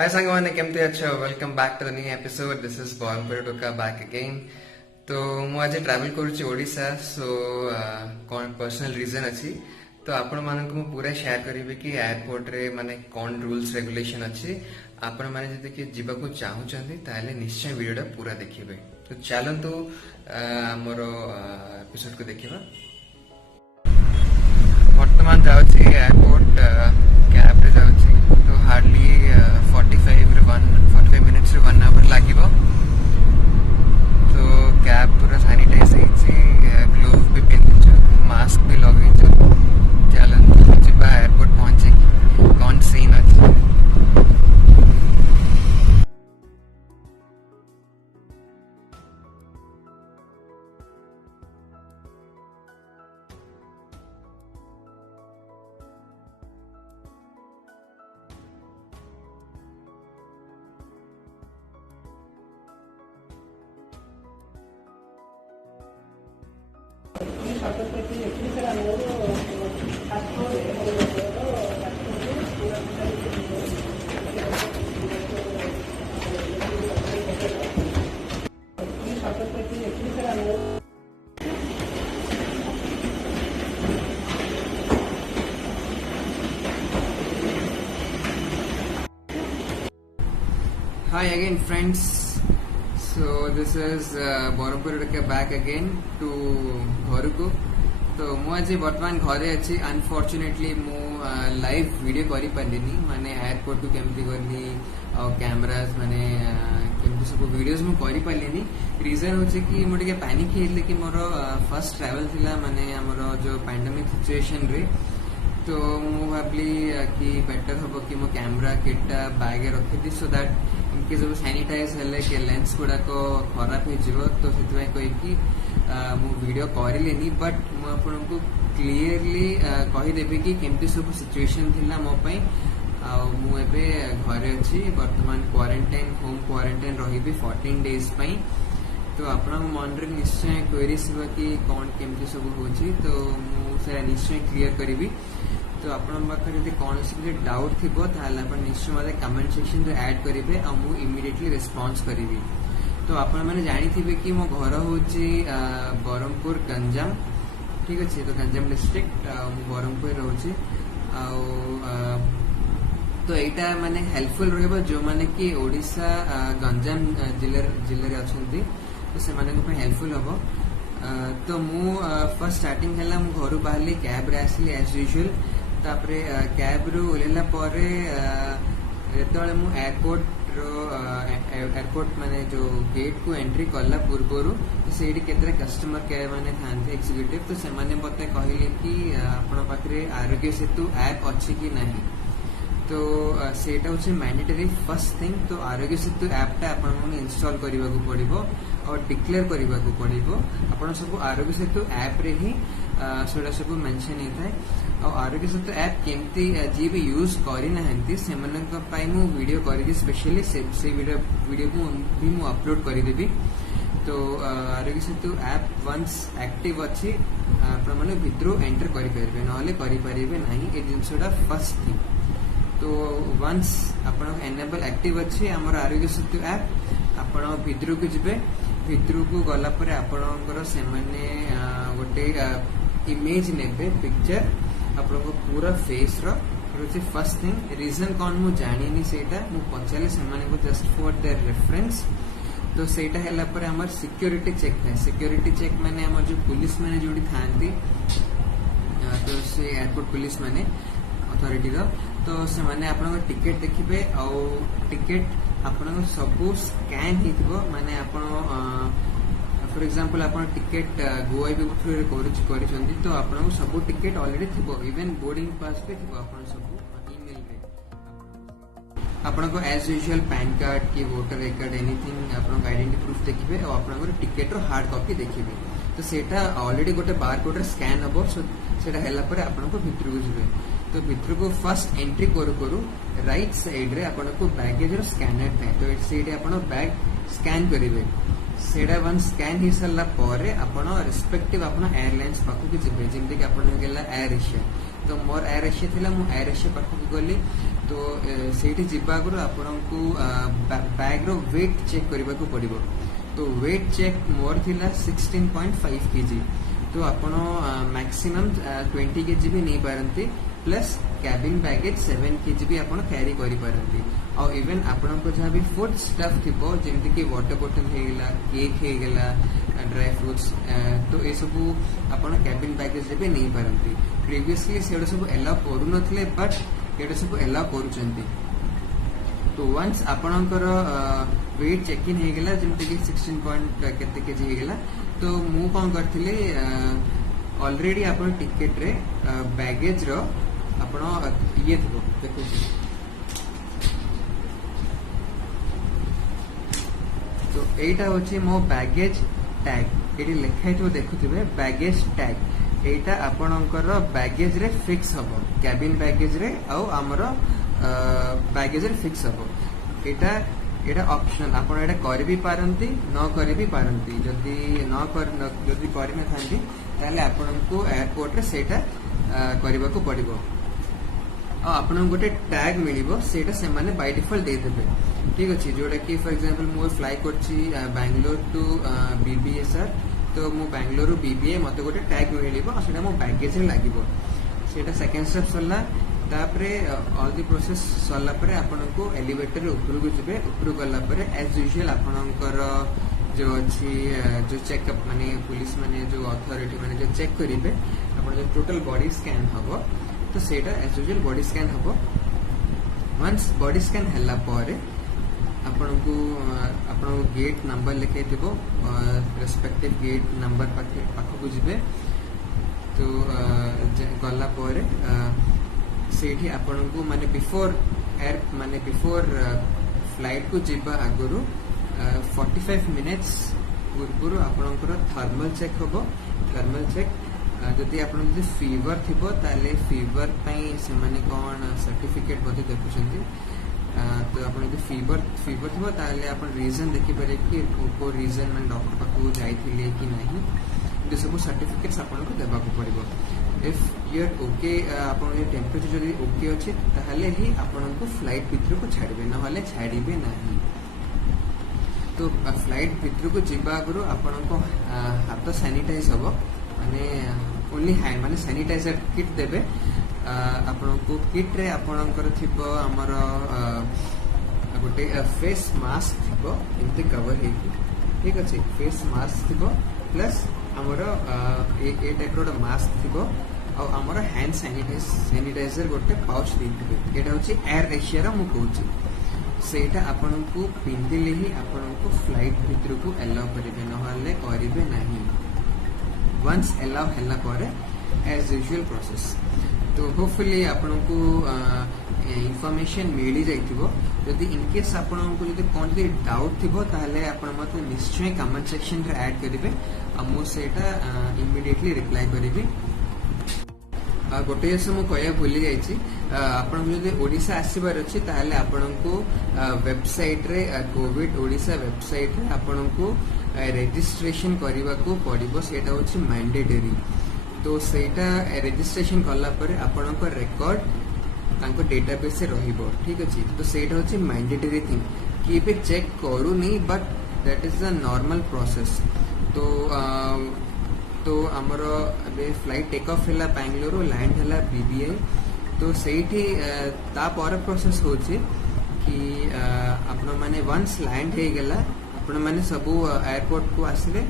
हाय सांगवाने केमती अच्छे हो welcome back to the new episode this is Bombay टोका बैक अगेन तो मु आज ट्रैवल करूची ओडिशा सो कौन पर्सनल रीजन अच्छी तो आपण मानक मु पूरा शेयर करिवे कि एयरपोर्ट रे माने कौन रूल्स रेगुलेशन अच्छी आपण माने जदि कि जीवा को चाहुचंदी ताले निश्चय वीडियोटा पूरा देखिबे तो चलंतु हमर एपिसोड को देखिबा वर्तमान जाउची एयरपोर्ट कैब रे जाउची तो हार्डली 45 मिनिट्स 1 आवर लागिबो तो कैब पूरा सैनिटाइज होइची ग्लोव भी पिन्हिछु मास्क भी लगैछु चलन जिबा एयरपोर्ट पहुंचे कौन सीन अछि Hi again friends, so this is Borapur back again to Gharuku. तो मु आज वर्तमान घरे अच्छी अनफॉर्चुनेटली मु लाइव वीडियो करी पारिनी माने एयरपोर्ट को केमती करनी और कैमरास माने केमती सब वीडियोस मु करी पारिनी रीजन होचे कि मु टिके पैनिक हेले कि मोर फर्स्ट ट्रैवल थिला माने हमर जो पैंडेमिक सिचुएशन रे तो मु भाबली कि बेटर हबो कि मो कैमरा किटा बैग रखि दी सो दैट इनके सब सैनिटाइज हेले के लेंस गुडा को खराब हो जिवो तो सेतबै कोइ कि मु वीडियो करिलेनी बट मु आपनको क्लियरली कहि देबे कि केमती सब सिचुएशन थिला मो पई आ मु एबे घरे अछि वर्तमान क्वारंटाइन होम क्वारंटाइन रहिबी 14 डेज पई तो आपण मन रे निश्चय क्वेरीज हो कि कोन केमती सब होची तो मु से निश्चय क्लियर करिवि तो आपण पाखे जदि कौन सी डाउट थिबो ताले आपण निश्चय माने कमेंट सेक्शन रे ऐड करिवे आ मु इमीडिएटली रिस्पांस करिवि तो आपण माने जानि थिबे कि मो घर होची बरमपुर गंजाम ठीक अछि तो गंजाम डिस्ट्रिक्ट मु बरमपुर रहउची आ तो एटा माने हेल्पफुल रहबो जो माने कि ओडिशा गंजाम जिल्ला रे अछंती तो से माने को हेल्पफुल हबो तो मु फर्स्ट स्टार्टिंग हला मु घर बाहरली कैब रे आसली एज यूजुअल तापरे कैब रू ओलेला परे जेतले मु एयरपोर्ट माने जो गेट को एंट्री करला पूर्वरु तो सेडी केतरे कस्टमर केयर माने थांते एग्जीक्यूटिव तो से माने बते कहिले कि आपण पाखरे आरोग्य सेतु ऐप अछि कि नाही तो सेटा होचे मैंडेटरी फर्स्ट थिंग तो आरोग्य सेतु ऐप टा आपण माने इंस्टॉल करबा को पड़िबो और डिक्लेयर करबा को पड़िबो आपण सब आरोग्य सेतु ऐप रे ही सोडा सब मेंशन हेता और आरोग्य सेतु ऐप केमती जी भी यूज करि नहंती से मनक पाई मु वीडियो करि स्पेशली से वीडियो को भी मु अपलोड करि देबी तो Aarogya Setu app once active अछि आपण माने भितरो एंटर करि परबे नहले करि परिबे नाही ए जिंसोडा फर्स्ट थिंग तो वंस आपण एनेबल एक्टिव अछि हमर आरोग्य सेतु ऐप आपण भितरो को जिबे भितरो को गला परे आपणकर से माने गोटे इमेज नेबे पिक्चर आपको पूरा face row first thing reason कौन मु जानिनी सेटा मु पचाले से माने को जस्ट फॉर देयर रेफरेंस तो सेटा हैला पर हमर सिक्योरिटी चेक है सिक्योरिटी चेक माने हमर जो पुलिस माने जोडी थांती तो से एयरपोर्ट पुलिस माने अथॉरिटी रो तो से माने आपन टिकट देखिबे आ टिकट आपन सब स्कैन हितबो माने आपन फॉर एग्जांपल आपन टिकट गोवा भी करिसंती तो आपन सब टिकट ऑलरेडी थिबो इवन बोर्डिंग पास पे थिबो आपन सब ईमेल पे आपन को एज यूजुअल पैन कार्ड की वोटर आई कार्ड एनीथिंग आपन आइडेंटिटी प्रूफ देखिबे और आपन को टिकट रो हार्ड कॉपी देखिबे तो सेटा ऑलरेडी गोटे बार कोड स्कैन हबो सो सेटा हैला पर आपन को भितर को जिबे तो भितर को फर्स्ट एंट्री करू राइट साइड रे आपन को बैगेज रो स्कैनर है तो इट साइड आपन बैग स्कैन करिवे सेडा वन स्कैन ही सरला परे आपण रिस्पेक्टिव आपण एयरलाइंस पाखु के जिबे जेमते कि आपण गेला एयर एशिया तो मोर एयर एशिया थिला मु एयर एशिया पाखु गली तो सेठी जिबा आगु आपनको बैग रो वेट चेक करबा को पड़िबो। तो वेट चेक मोर थिला 16.5 kg। तो आपण मैक्सिमम 20 kg भी नहीं पारंती प्लस कैबिन बैगेज 7 kg भी आपण कैरी करि पारंती। और इवन आपण को जहाँ भी फूड स्टफ थिबो जेमति कि वाटर बोतल हे गेला, केक हे गेला, ड्राई फ्रूट्स, तो ए सब आपण कैबिन बैगेज भी नहीं पारंती। प्रीवियसली सेडा सब एलाउ करू नथले बट एडा सब एलाउ करूचंती। तो वंस आपणकर वेट चेक इन हे गेला जेमति कि 16 पॉइंट केते केजी हे गेला, तो मु कोन करथिले ऑलरेडी आपण टिकेट रे बैगेज रो आपण ये थो देखो। तो एटा होची मो बैगेज टैग। एटी लिखाइ तो देखुथिबे बैगेज टैग। एटा आपणकर बैगेज रे फिक्स हबो, कैबिन बैगेज रे आउ हमर बैगेज रे फिक्स हबो। एटा ऑप्शनल, आपण एटा कर भी पारंती न कर भी पारंती। जदी न कर जदी कर न थांती ताले आपनको एयरपोर्ट रे सेटा करबा को पड़िबो। आ आपन गोटे टैग मिलिबो, सेटा से माने बाय डिफॉल्ट दे देबे। ठीक अछि, जोडा कि फॉर एग्जांपल मो फ्लाई करछि बैंगलोर टू बीबीएसआर, तो मो बैंगलोर बीबीए मते गोटे टैग मिलिबो आ सेटा मो बैगेज रे लागिबो। सेटा सेकंड स्टेप सरला। तापरे ऑल दी प्रोसेस सरला परे आपनको एलिवेटर ऊपर को जिबे। ऊपर गला परे एज यूजुअल आपनकर जो अछि जो चेकअप माने पुलिस माने जो अथॉरिटी माने जो चेक करिवे आपण जो टोटल बॉडी स्कैन हबो, तो सेटा एज यूजुअल बॉडी स्कैन हबो। वंस बॉडी स्कैन हल्ला परे आपनको गेट नंबर लिखे दिबो, रेस्पेक्टिव गेट नंबर पाखो को जिबे। तो गला परे सेठी आपनको माने बिफोर फ्लाइट को जिबा आगुरु 45 मिनिट्स पूर्व आपनकर थर्मल चेक हबो। थर्मल चेक जदि आपन जदि फीवर थिबो ताले फीवर पई से माने कोन सर्टिफिकेट बते देखुचंती। तो आपन जदि फीवर थिबो ताले आपन रीजन देखि पारे कि को रीजन माने डॉक्टर पाखु जाइथिले कि नाही, जे सब सर्टिफिकेट्स आपन को देबा को पड़िबो। इफ यू आर ओके, आपन ये टेम्परेचर जदि ओके अछि ताले ही आपन को फ्लाइट भितर को छाड़बे, न हले छाड़ीबे नाही। तो फ्लाइट भितर को जिबा आगु आपन को हाथ सैनिटाइज हबो, माने ओनली हैंड माने सैनिटाइजर किट देबे। आपन को किट रे आपनकर थिबो हमर गोटे फेस मास्क थिबो एमते कवर हेकी। ठीक अछि, फेस मास्क थिबो प्लस हमर ए टाइप रो मास्क थिबो और हमर हैंड सैनिटाइजर गोटे पाउच देथिबे। एटा होची एयर एशिया रो मु कहूची। सेटा आपन को पिंदिले ही आपन को फ्लाइट भितर को अलाउ करिवे, न हले करिवे नाही। वंस अलाउ हल्ला करे एज यूजुअल प्रोसेस। तो होपफुली आपन को इनफॉरमेशन मिली जाइथिबो। यदि इनकेस आपन को यदि कोन दे डाउट थिबो ताले आपन मते निश्चय कमेंट सेक्शन रे ऐड करिवे, मु सेटा इमिडिएटली रिप्लाई करिवे। गोटे जिस मुझे भूली जाइए, आपन जदि ओडिशा आसबार अच्छी ताहले आपन को वेबसाइट रे कोविड ओडिशा वेबसाइट रे आपन को रेजिस्ट्रेशन करने को पड़ो। सेटा होची मैंडेटरी। तो सेटा रेजिस्ट्रेशन कला परे आपन को रिकॉर्ड तांको डेटाबेस से रहिबो। ठीक अछि, तो सेटा होची मैंडेटरी थिंग कि पे चेक करू नहीं, but that is the normal process. तो आमर अबे फ्लाइट टेक ऑफ है बैंगलोर, लैंड है बीबीआई। तो सेठी ता पर प्रोसेस होची कि आपण माने वंस लैंड हे गेला आपण माने सब एयरपोर्ट को आसिले।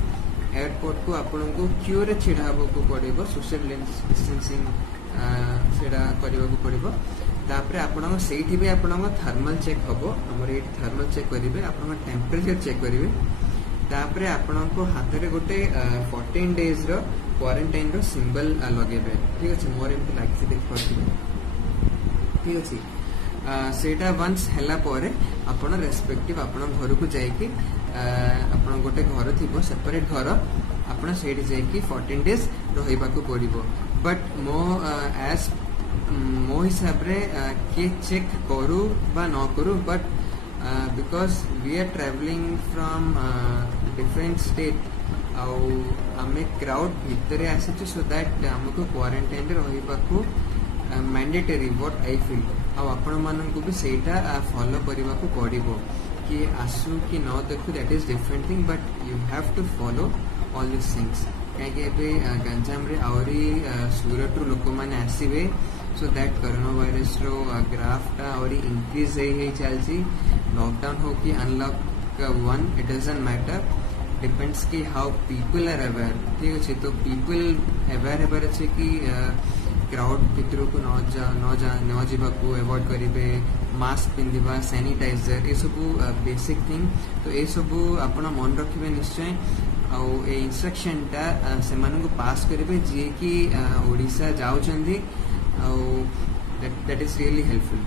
एयरपोर्ट को आपण को क्यू रे छिड़ा हबो को पड़िबो, सोशल डिस्टेंसिंग सेडा करबा को पड़िबो। तापरे आपण सेठी भी आपण थर्मल चेक हबो। हमर ए थर्मल चेक करिवे, आपण टेम्परेचर चेक करिवे। तापरे आपण को हाथ रे गोटे 14 डेज रो क्वारंटाइन रो सिंबल लगेबे। ठीक अछि, मोर एमते लागछि देख परथिबे। ठीक अछि, सेटा वंस हला परे आपण रेस्पेक्टिव आपण घर को जाई कि आपण गोटे घर थिबो, सेपरेट घर, आपण सेठी जाई कि 14 डेज रहिबा को पड़िबो। बट मो हिसाब रे के चेक करू बा न करू, but because we are traveling from different state आमे क्राउड भितर आसी, सो दैट हमको क्वारंटाइन रे रहिबा को मैंडेटरी व्हाट आई फील। आपण माननकु भी सेटा फॉलो करबा को पड़िबो कि आसु कि न देखु that is different thing but you have to follow all this things कहीं एबे गंजाम रे आवरी सूरत रू लोक माने आसीबे सो दैट कोरोना वायरस रो ग्राफ टा आवरी इंक्रीज हे चलसी लॉकडाउन हो कि unlock one it doesn't matter depends कि हाउ पीपल आर अवेयर ठीक अच्छे तो पीपल अवेयर हेबार अच्छे कि क्राउड भितर को न जावाक एवॉइड करेंगे मास्क पिंधा सैनिटाइजर ये सब बेसिक थिंग तो ये सब आपण मन रखिए निश्चय आउ ए इंस्ट्रक्शन टा से पास करेंगे जी कि ओडिशा जाउछंदी आउ that is really helpful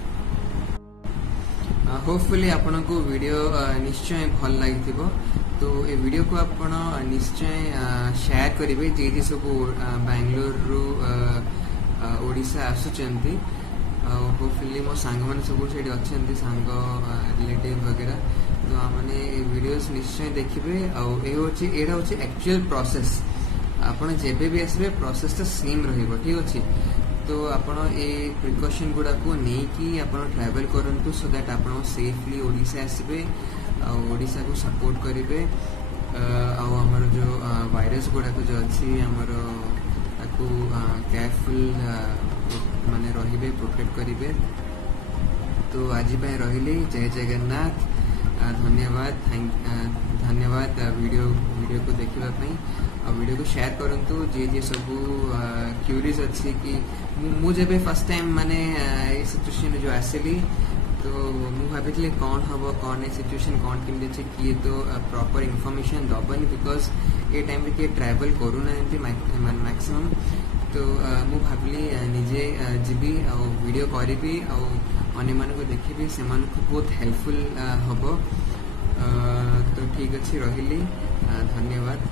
hopefully आपन को वीडियो निश्चय भल लगी तो ये वीडियो को आपण निश्चय शेयर करेंगे जे जे सब बैंगलोर रु ओडिशा आसुचंती होपफुली मो सांग मैंने सब से अच्छा सांग रिलेटिव वगैरह तो मैंने वीडियोस निश्चय देखिए आटा हूँ एक्चुअल प्रोसेस आपड़ जेबे भी आसबे प्रोसेस तो सेम रहिबो ठीक अच्छे तो आपण ए प्रिकॉशन गुड़ा को नहीं आपण ट्रैवल करंतु सो दैट आपण सेफली ओडिशा आसबे ओडिशा को सपोर्ट करेंगे आमर जो वायरस गुड़ाक जो अच्छी आमर ताकू केयरफुल माने रहिबे प्रोटेक्ट करेंगे तो आज रही जय जगन्नाथ धन्यवाद वीडियो को देखापी वीडियो को शेयर करंतु जे सब क्यूरीज अच्छी कि मुझे फर्स्ट टाइम माने ये सिचुएशन जो आसली तो मुझे भाभी कौन हम कौन सिचुएशन कौन केमती अच्छे किए तो प्रॉपर इनफॉरमेशन दबनी बिकॉज ये टाइम किए ट्रैवल करूना मैक्सिमम तो मु भाविली निजे जीवी वीडियो करी अन्य मान को देखी से बहुत हेल्पफुल हम तो ठीक अच्छे रही धन्यवाद।